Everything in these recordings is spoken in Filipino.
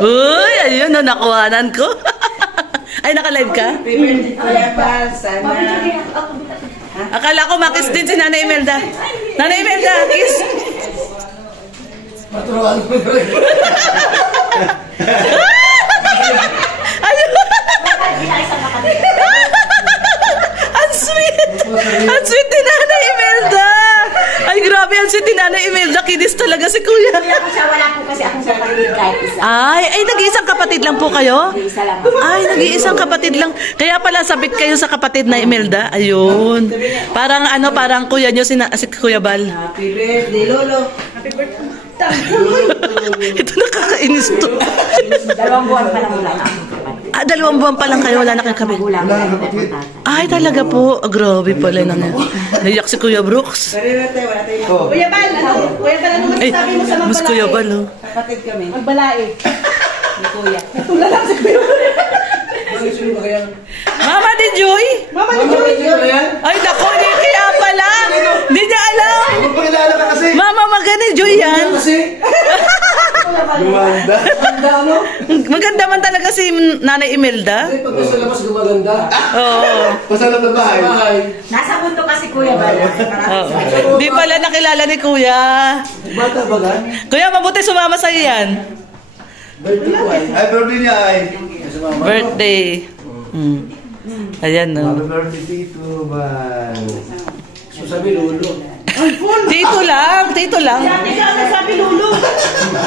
Uy, ayun na, nakuhanan ko. Ay, naka-live ka? Sana. Akala ko makis din si Nanay Imelda. Nanay Imelda, kiss. Ayun. Ang sweet. Ang sweet ni Nanay Imelda. Ay, grabe, ang sweet ni Nanay Imelda. Kinis talaga si Kuya. Wala po kasi akong kapatid kahit isa. Ay, nag-iisang kapatid lang po kayo? Isa lang. Ay, nag-iisang kapatid lang. Kaya pala sabit kayo sa kapatid na Imelda. Ayun. Parang parang kuya nyo si Kuya Bal. Happy birthday, Lolo. Happy birthday. Ito nakakainis to. 2 buwan pa lang wala na akong kapatid. 2 buwan pa lang kayo, wala na kayong kapatid. Wala na kapatid. Ay, talaga po. Grabe pala na nga. Naiyak si Kuya Brooks. Kuya Bal, Kuya Bal, ano Ay, masasabi mo sa mga mas Kuya Bal, oh. Kapatid kami. Magbalae. Ni Kuya. Mama ni Joy? Mama ni Joy. Ay, naku, hindi kaya pala. Hindi niya alam. Magpakilala ka kasi. Mama, maganda Joy yan. Gumanda. Maganda man talaga si Nanay Imelda. Pag nasa labas gumaganda. Oo. Pasalap ng bahay. Nasa mundo kasi Kuya Bal. Di pala nakilala ni Kuya. Bata ba ka? Kuya, mabuti sumama sa'yo yan. Birthday ko ay. Ay, birthday niya ay. Birthday. Ayan, no. Happy birthday, Tito Bal. Sabi Lolo. Tito lang. Sabi Lulu.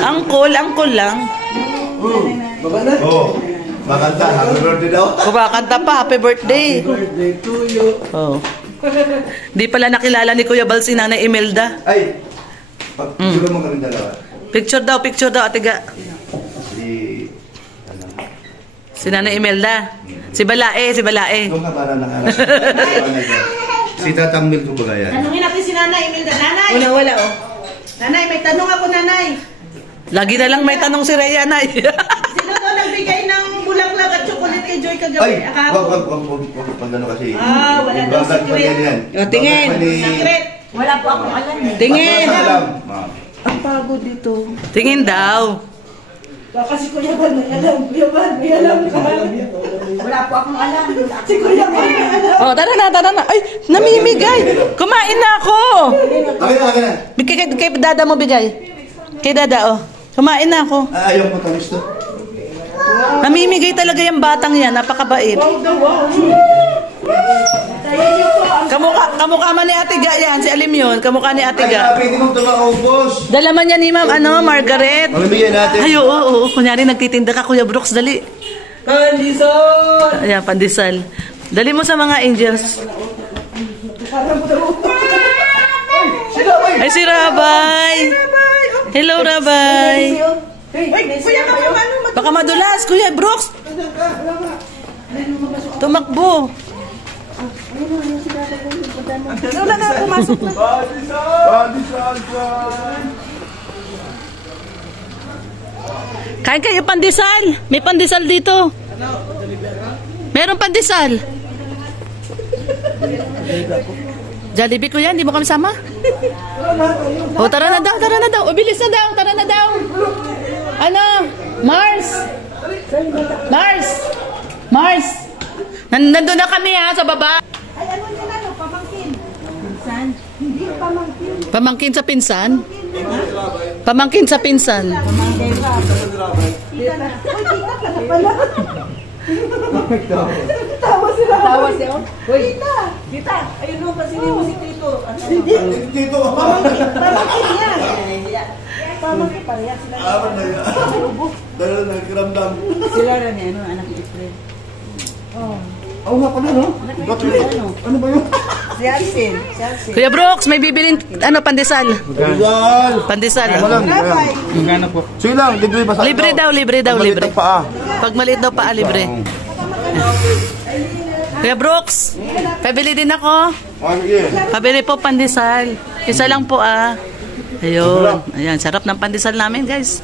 Angkol lang. Maganda? Oo. Maganda. Happy birthday daw. Kumakanta pa, happy birthday. Birthday to you. Oh. Di pala nakilala ni Kuya Bal si Nanay Imelda. Ay. Pag-picture mo kami dalawa. Picture daw, atiga. Si Nanay Imelda. Si Balae. Doon ka para nakarap. Si Tatang Mil ko ba yan? Tanungin natin si Nanay Imelda. Nanay! Wala, oh. Nanay, may tanong ako, Nanay. Lagi na lang may tanong si Rhea, Nay. Sino to nagbigay ng bulaklak at chocolate kay Joy kagabi? Ay, Akahapon. wag pag ano kasi. Wala daw Bagag pa secret. yan. O, tingin. Secret. Wala po akong alam. Tingin. Alam. Ang pagod dito. Tingin daw. Kasi Kuya Bal, may alam. Kuya Bal, may alam ka. Wala po akong alam. Si Kuya Bal, may alam. Oh, tara na. Ay, namimigay. Kumain na ako. Akin na. Kay dada mo bigay. Kay dada, oh. Kumain na ako. Ayaw ko tamis to. Namimigay talaga yung batang yan. Napakabait. Kamukha man ni Ate Ga yan. Si Alim yun. Kamukha ni Ate Ga. Pwede mong tumaubos. Dala man yan ni Ma'am, Margaret. Malamigyan natin. Ay, oo. Kunyari, nagtitinda ka, Kuya Brooks. Dali. Pandisol! Ayan, pandesal. Dali mo sa mga angels. Ay, si Rabay. Hello, Rabay. Kuya ka pa ano? Baka madulas, Kuya Brooks. Tumakbo. Wala na, pumasok na. Kain kayo pandesal. May pandesal dito. Meron pandesal. Jollibee ko yan, di mo kami sama? O, tara na daw. O, bilis na daw, tara na daw. Ano? Mars. Nandun na kami ha, sa baba. Ay, ano yun, pamangkin. Pinsan? Hindi, pamangkin. Pamangkin sa pinsan? Pamangkin sa pinsan. Pamangkin ka. Tita na. Uy, tita ka na pala. Tawa siya. Uy, tita. Ayun mo, pasilin mo si Tito. Hindi. Dito. Pamangkin yan. Pamangkin pa rin. Awan na yan. Dahil nagkiramdam. Sila rin yan, anak ni Efren. Oo nga pala, no? Ano ba yun? Si Alcin. Kuya Brooks, may bibilin, pandesal. Pandesal. Magana po. Sige lang, libre ba sa Libre daw. Maliit ang paa. Pag maliit daw pa, libre. Kuya Brooks, pabili din ako. Pabili po pandesal. Isa lang po Ayun. Ayan, sarap ng pandesal namin, guys.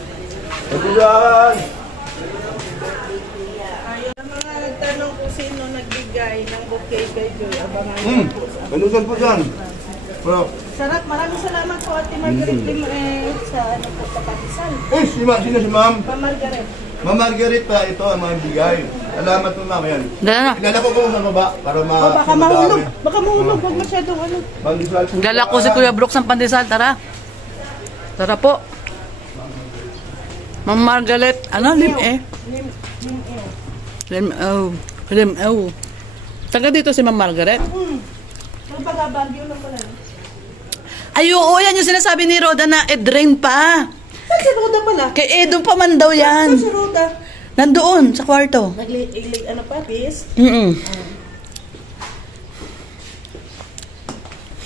Nagtanong kung sino nagbigay ng bouquet kay Joy. Abangan niyo po. Balusan po dyan. Bro. Sarap. Maraming salamat po Ate Margaret Lim sa ano po papatisal. Eh, sino si ma'am? Pa Margaret. Ma'am Margaret pa ito ang mga bigay. Salamat po ma'am yan. Dala na. Kilala ko sa baba para Baka mahulog. Baka mahulog. Huwag masyadong ano. Pandesal. Dala ko si Kuya Brooks ng pandesal. Tara. Tara po. Ma'am Margaret. Ano? Lim-e. Taga dito si Ma'am Margaret. Yung pag-abagyo lang pala. Ay, oo. Yan yung sinasabi ni Roda na drain pa. Saan si Roda pala? Kay Edo pa man daw yan. Saan si Roda? Nandoon, sa kwarto. Ano pa, bis?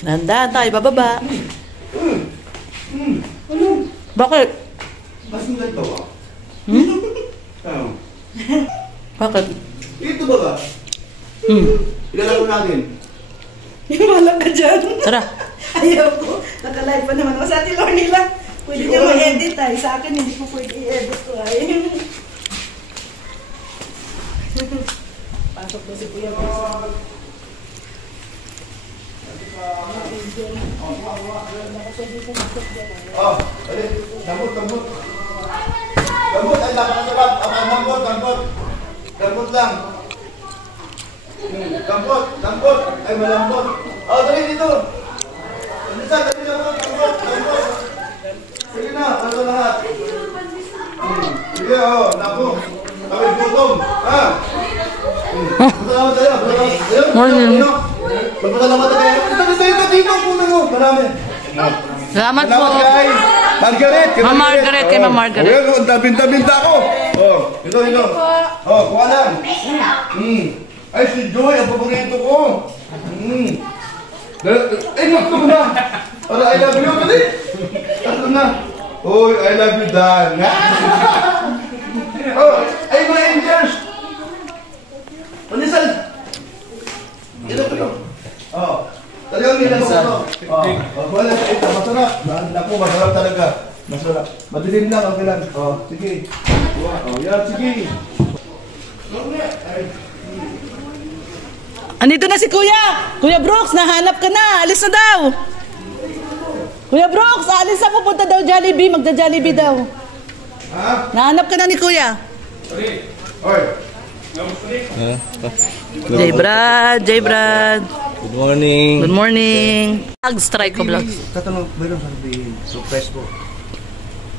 Nanda tayo, bababa. Bakit? Mas maganda ba? Ano? Bakit? Ito ba ba? Kilala ko natin. Malak ka dyan. Tara. Ayaw ko. Naka-live pa naman ako sa atin, Lorne lang. Pwede niya ma-edit ay. Sa akin, hindi ko pwede i-edit ko ay. Pasok na si Kuya Boss. Oh, dali. Dambot. Dambot, ay napakasarap. Dambot. Dambot lang. Dambot. Ay, malambot. Oh, dali dito. Dali dambot. Sige na, para sa lahat. Sige, oh, naku. Kami gutom. Ha? Salamat tayo. Morning. Magpasalamat tayo. Dito, puno mo. Marami. Salamat po. kay Margaret. Ma'am Margaret, kay Ma'am Margaret. Oh, yan, binta ako. Oh, ito. Oh, kuha lang. Ay, si Joy, ang paborito ko. Ay, nakto mo na. Para I love you, dali. Nakto na. Uy, I love you, Dan. Oh, ay, mga angels. Panisal. Ito. Oh. Talagang nila ko. Wala sa ito. Masarap. Naku, masarap talaga. Masarap. Madilim lang, okay lang. Oh, sige. Oh, yan, sige. Andito na si Kuya. Kuya Brooks, nahanap ka na. Alis na daw. Kuya Brooks, alis na, pupunta daw Jollibee. Magda-Jollibee daw. Ha? Nahanap ka na ni Kuya. Oy. Jay Brad. Good morning. Good morning. Strike ko vlog. Tatanong, meron sabihin. So, press mo.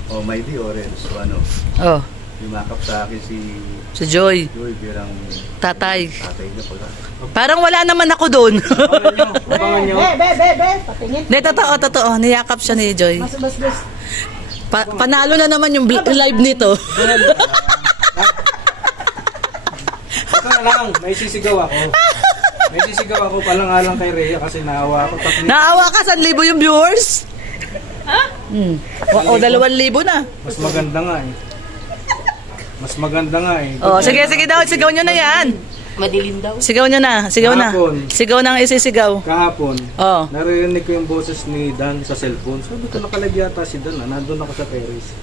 Oh, may di orange. So, ano? Oh, Lumakap sa akin si Joy. Joy birang Tatay. tatay na pala. Parang wala naman ako doon. Abangan nyo. Be. Patingin. Hindi, totoo. Niyakap siya ni Joy. Bas. Panalo na naman yung live nito. Ito na lang, may sisigaw ako. Palang-alang kay Rhea kasi naawa ako. Naawa ka, 1,000 yung viewers? Ha? O, 2,000 na. Mas maganda nga eh. Oh, sige daw, sigaw nyo na yan. Madilim daw. Sigaw nyo na. Sigaw na ang isisigaw. Kahapon, Oh. naririnig ko yung boses ni Dan sa cellphone. Sabi ko, nakalag yata si Dan. Nandun ako sa terrace.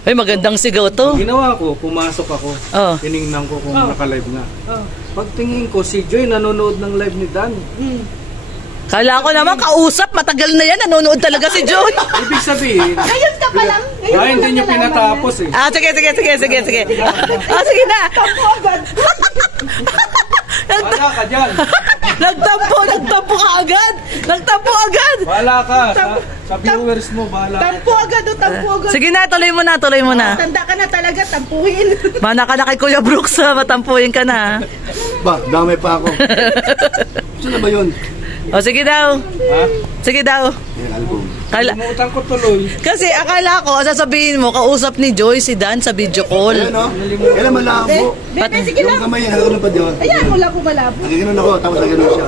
Ay, magandang sigaw to. Ginawa ko, pumasok ako. Oh. Tiningnan ko kung naka-live nga. Pagtingin ko, si Joy nanonood ng live ni Dan. Kala ko naman, kausap, matagal na yan, nanonood talaga si Joy. Ibig sabihin, Ngayon ka pa lang. dahil hindi nyo pinatapos eh. Sige. Sige na. Tampo agad. Wala ka dyan. Nagtampo ka agad. Wala ka. Sa viewers mo, bahala ka. Tampo agad. Sige na, tuloy mo na. Tanda ka na talaga, tampuhin. Mana ka na kay Kuya Brooks, matampuhin ka na. Ba, damay pa ako. Sino ba yun? O, sige daw. Ha? Sige daw. Yung album. Limutan ko tuloy. Kasi akala ko, sasabihin mo, kausap ni Joy si Dan sa video call. Ayan, no? Kailan malabo. Sige Yung lang. kamay niya, nakakano pa yun. Ayan, wala ko malabo. Nagiganoon ako, tapos nagiganoon siya.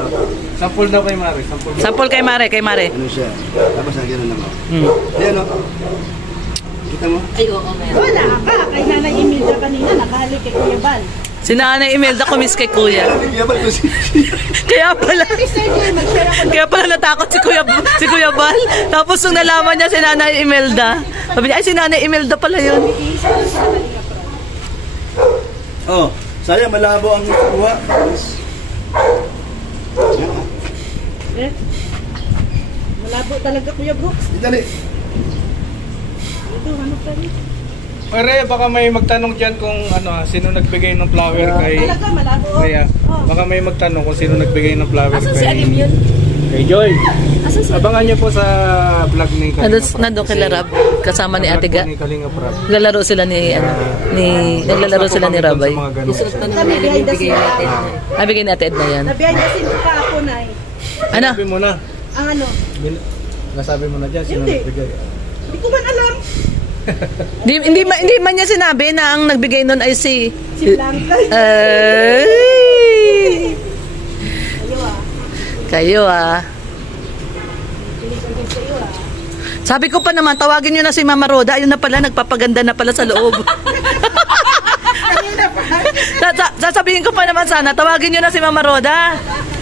Sampul daw kay Mari. Sampul. Sampol kay Mare. Ano siya? Tapos nagiganoon ako. Ayan, no? Kita mo? Wala ka. Kay Nanay Imelda kanina, nakahalik kay Kuya Bal. Si Nanay Imelda kumis kay Kuya. Yaman ko si... Kaya pala, Mr. Joy, mag-share ako. natakot si Kuya Bal. Tapos nung nalaman niya si Nanay Imelda, sabi niya, ay si Nanay Imelda pala yun. Oh, sayang malabo ang kuha. Malabo talaga, Kuya Brooks. Dali. Ito, ano pa rin? Pare, baka may magtanong dyan kung sino nagbigay ng flower kay Talaga, malabo. Rhea. Oh. Baka may magtanong kung sino nagbigay ng flower Asan kay si Alim yun? Kay Joy. Asan si Abangan niyo po sa vlog ni Kalinga Prab. Nandun kay Larab, kasama ni Ate Ga. Ni Kalinga Prab. Naglalaro sila naglalaro sila ni Rabay. Sa mga ganun. Isuot pa ng Kami, Alim yung behind the bigay scene natin. pa. Nabigay ni Ate Edna yan. Nabiyahin niya sin pa ako, Nay. Ano? Sabi mo na. Ang ano? Nasabi mo na dyan sino Hindi. nagbigay. Hindi ko man alam. Hindi man niya sinabi na ang nagbigay nun ay si... Si Blanca. Ay! Ayaw ah. Kayo ah. Piniligagin sa'yo ah. Sabi ko pa naman, tawagin nyo na si Mama Roda. Ayun na pala, nagpapaganda na pala sa loob. Sasabihin ko pa naman sana, tawagin nyo na si Mama Roda.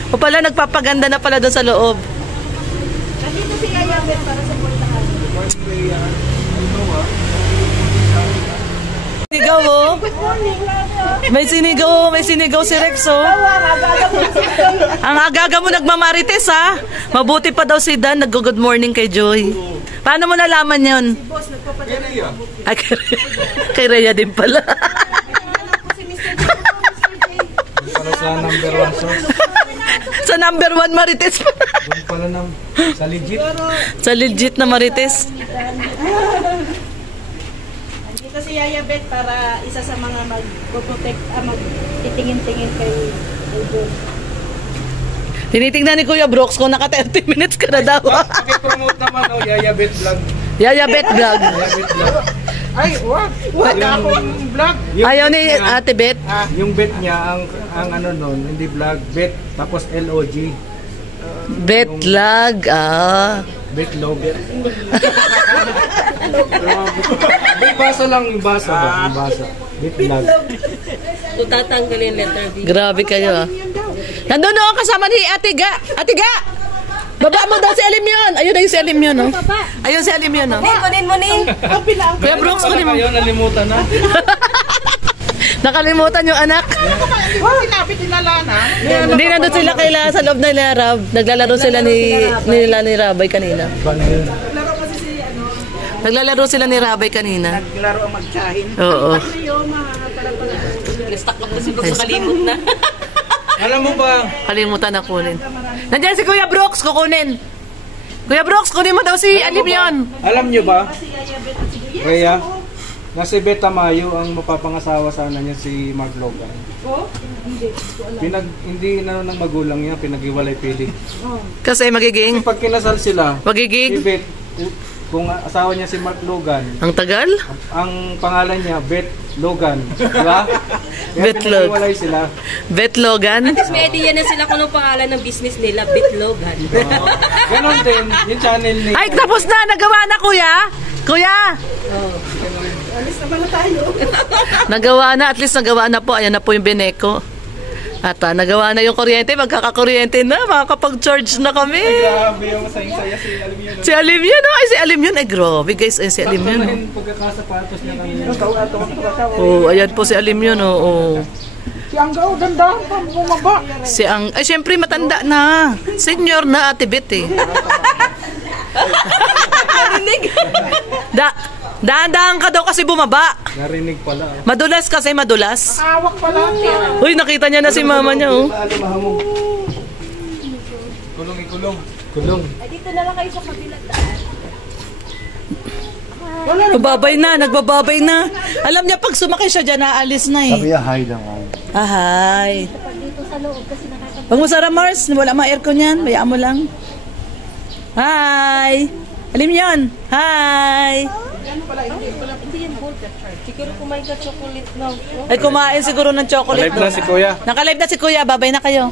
O pala, nagpapaganda na pala doon sa loob. Nandito si Yaya Bet para sa portahan. Sinigaw oh. Good morning, Lada. May sinigaw si Rex oh. Ang agaga mo nagmamarites ha. Mabuti pa daw si Dan, nag-good morning kay Joy. Paano mo nalaman yun? Boss, nagpapadala. Ay, kay Rhea din pala. Alam ko si Mr. J. Para sa number 1 source. Sa number 1 marites pa. Doon pala sa legit. Sa legit na marites. Andito si Yaya Bet para isa sa mga mag-protect, mag-titingin-tingin kay John. Tinitingnan ni Kuya Brooks kung naka 30 minutes ka na daw. Pakipromote naman Yaya Bet Vlog. Yaya Bet Vlog. Yaya Bet Vlog. Ay, wag. Wala akong vlog. Ayaw ni Ate Bet. Yung bet niya, ang ano nun, hindi vlog, bet, tapos LOG. Bet Vlog. Ah. Bet log. May basa lang, yung basa ba? Yung basa. Bet vlog. Kung tatanggalin letter B. Grabe kayo ah. Nandun o, kasama ni Ate Ga. Ate Ga! Baba mo daw si Alim yun. Ayun na yung si Alim yun oh. Ayun si Alim yun oh. Kunin mo ni. Kuya Brooks, kunin mo. Kayo, nalimutan na. Nakalimutan yung anak. Sinabi nila Lana. Hindi nandun sila kaila sa loob na Larab. Naglalaro sila ni Rabay kanina. Naglalaro sila ni Rabay kanina. Naglaro ang magtsahin. Oo. Nag-stuck lang kasi sa kalimot na. Alam mo ba, Kalimutan na kunin. Nandiyan si Kuya Brooks, kukunin. Kuya Brooks, kunin mo daw si Alim yun. alam nyo ba, Rhea, na si Beta Mayo ang mapapangasawa sana niya si Mark Logan. Hindi na ng magulang niya, pinag-iwalay pili. Kasi magiging, Pag kinasal sila, si magiging, Bet, kung asawa niya si Mark Logan, ang tagal? ang pangalan niya, Bet Logan. Diba? Kaya Bet Log. pinag-iwalay sila. Bet Logan? Tapos may idea na sila kung anong pangalan ng business nila, Bitlogan. Ganon din, yung channel ni... Ay, tapos na! Nagawa na, Kuya! Kuya! Alis naman na tayo. Nagawa na, at least nagawa na po. Ayan na po yung Beneco. At nagawa na yung kuryente, magkakakuryente na, makakapag-charge na kami. Grabe yung masayang-saya si Alim yun. Si Alim yun, oh. Ay, si Alim yun. Ay, grabe guys, ay si Alim yun. Yung pagkakasapatos niya kanina. Oh, ayan po si Alim yun, oh. Oh. Si Angga, ganda. Bumaba. Si ang, ay, syempre matanda na. Senior na, Ate Bet, eh. Daan-daan ka daw kasi bumaba. Narinig pala. Madulas kasi, madulas. Hawak pala. Uy, nakita niya na si mama niya, oh. Kulong ikulong. Kulong. Dito na lang kayo sa kabilang Nagbabay na, nagbababay na. Alam niya, pag sumakay siya dyan, naalis na eh. Sabi niya, hi lang ako. Ah, hi. Pag mo Sarah Mars, wala mga aircon yan. Bayaan mo lang. Hi. Alim yun. Hi. Hindi yan gold. Siguro kumain ka chocolate na. Ay, kumain siguro ng chocolate. Live na si Kuya. Nakalive na si Kuya. Babay na kayo.